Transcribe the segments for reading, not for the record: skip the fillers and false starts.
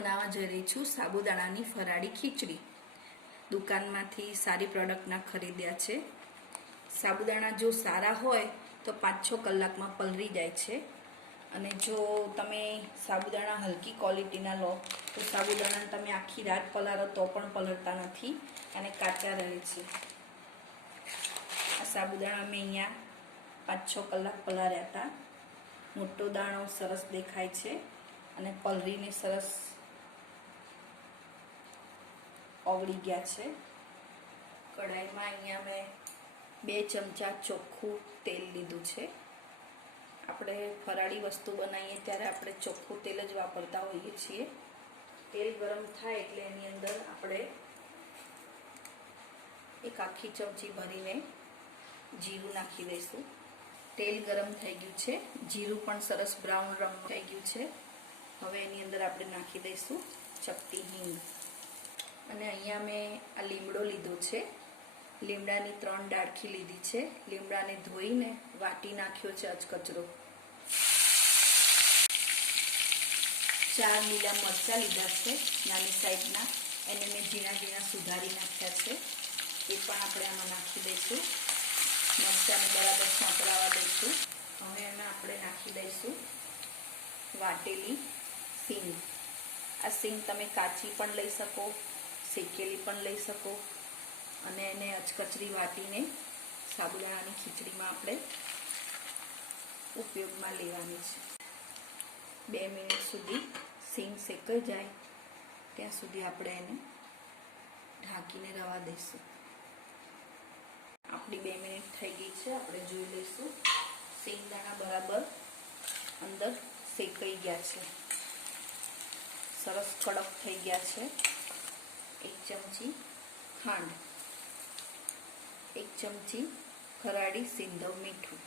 बनावा जई रही छूं साबुदाणानी फराળી खीचड़ी। दुकानमांथी सारी प्रोडक्टना खरीद्या छे। साबुदाणा जो सारा होय तो 5-6 कलाकमां पलળી जाय छे अने जो तमे साबुदाणा हलकी क्वॉलिटीना लो तो साबुदाणा तमे आखी रात पलाळो तो पण पलળતા નથી અને કાચા રહે છે। આ સાબુદાણા મેં અહીંયા 5-6 કલાક પલાળ્યા હતા। મોટો દાણો સરસ દેખાય છે અને પલળીને સરસ ઓગળી ગયા છે। કઢાઈમાં અહીંયા મેં 2 ચમચા ચોખ્ખું તેલ લીધું છે। આપણે ફરાળી વસ્તુ બનાવીએ ત્યારે આપણે ચોખ્ખું તેલ જ વાપરતા હોઈએ છીએ। તેલ ગરમ થાય એટલે એની અંદર આપણે એક આખી ચમચી ભરીને જીરું નાખી દઈશું। તેલ ગરમ થઈ ગયું છે, જીરું પણ સરસ બ્રાઉન રંગ થઈ ગયું છે। હવે એની અંદર આપણે નાખી દઈશું ચપટી હિંગ અને અહીંયા મેં આ લીમડો લીધો છે। લીમડાની 3 ડાળખી લીધી છે। લીમડાને ધોઈને વાટી નાખ્યો છે અચકચરો। 4 લીલા મરચાં લીધા છે નાની સાઈઝના, એને મેં ઝીણા ઝીણા સુધારી નાખ્યા છે। એ પણ આપણે આમાં નાખી દઈશું। મરચાંને બરાબર સાંતળાવા દઈશું। હવે એમાં આપણે નાખી દઈશું વાટેલી સિંગ। આ સિંગ તમે કાચી પણ લઈ શકો, શેકેલી પણ લઈ શકો અને એને અચકચરી વાટીને સાબુદાણાની ખીચડીમાં આપણે ઉપયોગમાં લેવાની છે। 2 મિનિટ સુધી સિંગ શેકાઈ જાય ત્યાં સુધી આપણે એને ઢાંકીને રવા દઈશું। આપણી 2 મિનિટ થઈ ગઈ છે, આપણે જોઈ લઈશું। સિંગદાણા બરાબર અંદર શેકાઈ ગયા છે, સરસ કડક થઈ ગયા છે। 1 ચમચી ખાંડ, 1 ચમચી ફરાળી સિંધવ મીઠું,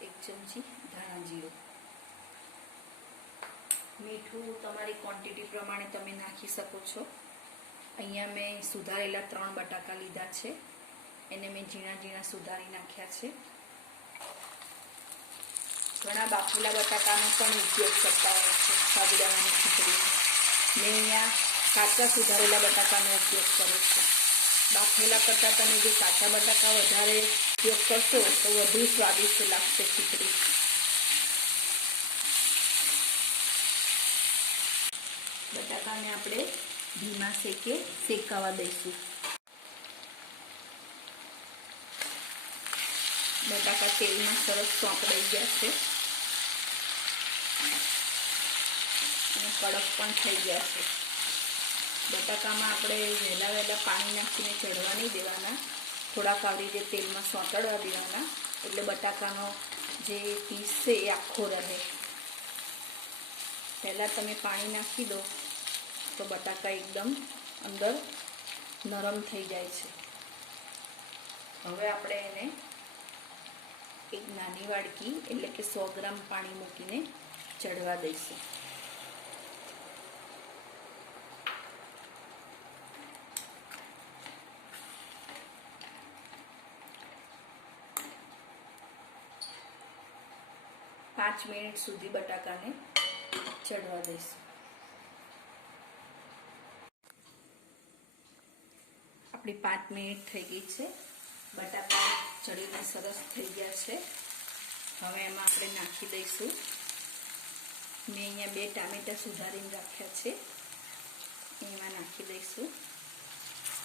1 ચમચી ધાણા જીરું। મીઠું તમારી ક્વોન્ટિટી પ્રમાણે તમે નાખી શકો છો। અહીંયા મેં સુધારેલા 3 બટાકા લીધા છે, એને મેં ઝીણા ઝીણા સુધારી નાખ્યા છે। ઘણા બાફેલા બટાકાનો પણ ઉપયોગ કરતા હોય છે સાબુદાણાની ખીચડીમાં। મેં અહીંયા કાચા સુધારેલા બટાકાનો ઉપયોગ કર્યો છે। બાફેલા કરતાં તમે જે કાચા બટાકા વધારે ઉપયોગ કરશો તો વધુ સ્વાદિષ્ટ લાગશે ખીચડી। બટાકાને આપણે ધીમા શેકે શેકાવા દઈશું। બટાકા તેલમાં સરસ ચોંપડાઈ ગયા છે અને કડક પણ થઈ ગયા છે। બટાકામાં આપણે વહેલા પાણી નાખીને ચડવા નહીં દેવાના, થોડાક આવી રીતે તેલમાં સોંતળવા દેવાના એટલે બટાકાનો જે પીસ છે એ આખો રહે। પહેલાં તમે પાણી નાખી દો તો બટાકા એકદમ અંદર નરમ થઈ જાય છે। હવે આપણે એને એક નાની વાડકી એટલે કે 100 ગ્રામ પાણી મૂકીને ચડવા દઈશું। પાંચ મિનિટ સુધી બટાકાને ચડવા દઈશું। આપણી 5 મિનિટ થઈ ગઈ છે, બટાકા ચડીને સરસ થઈ ગયા છે। હવે એમાં આપણે નાખી દઈશું, મેં અહીંયા 2 ટામેટા સુધારીને રાખ્યા છે, એમાં નાખી દઈશું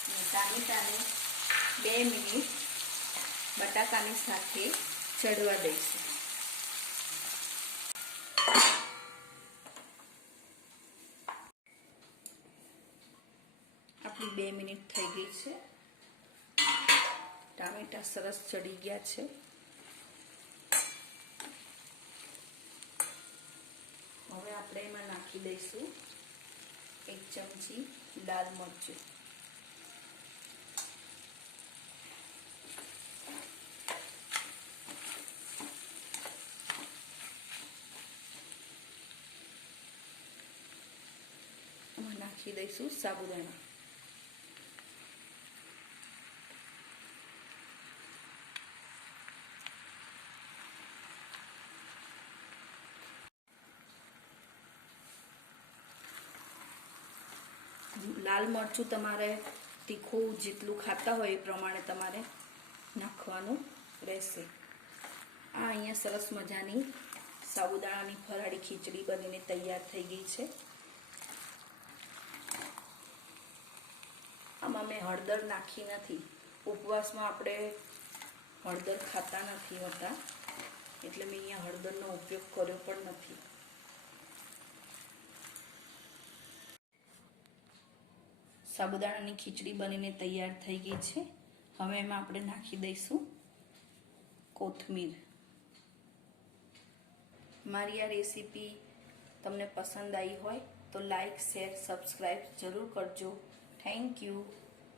અને ટામેટાને 2 મિનિટ બટાકાની સાથે ચડવા દઈશું। આપણી 2 મિનિટ થઈ ગઈ છે, ટામેટા સરસ ચડી ગયા છે। હવે આપણે એમાં નાખી દઈશું 1 ચમચી લાલ મરચું, એમાં નાખી દઈશું સાબુદાણા। લાલ મરચું તમારે તીખું જેટલું ખાતા હોય એ પ્રમાણે તમારે નાખવાનું રહેશે. આ અહીંયા સરસ મજાની સાબુદાણાની ફરાળી ખીચડી બનીને તૈયાર થઈ ગઈ છે. આમાં મેં હળદર નાખી નથી. ઉપવાસમાં આપણે હળદર ખાતા નથી હોતા, એટલે મેં અહીંયા હળદરનો ઉપયોગ કર્યો પણ નથી. સાબુદાણાની ખીચડી બનીને તૈયાર થઈ ગઈ છે. હવે એમાં આપણે નાખી દઈશું કોથમીર. મારી આ રેસીપી તમને પસંદ આવી હોય તો લાઈક, શેર, સબસ્ક્રાઈબ જરૂર કરજો. Thank you.